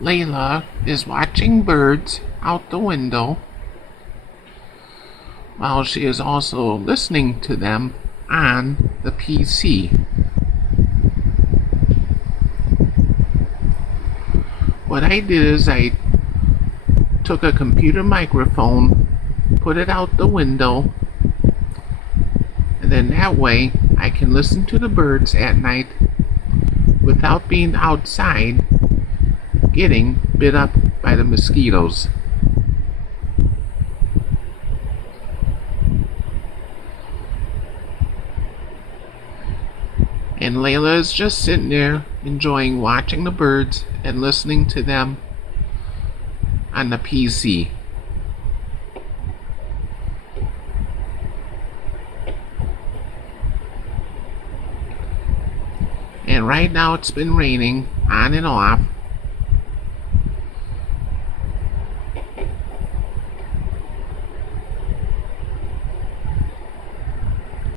Layla is watching birds out the window while she is also listening to them on the PC. What I did is I took a computer microphone, put it out the window, and then that way I can listen to the birds at night without being outside getting bit up by the mosquitoes. And Layla is just sitting there enjoying watching the birds and listening to them on the PC. And right now it's been raining on and off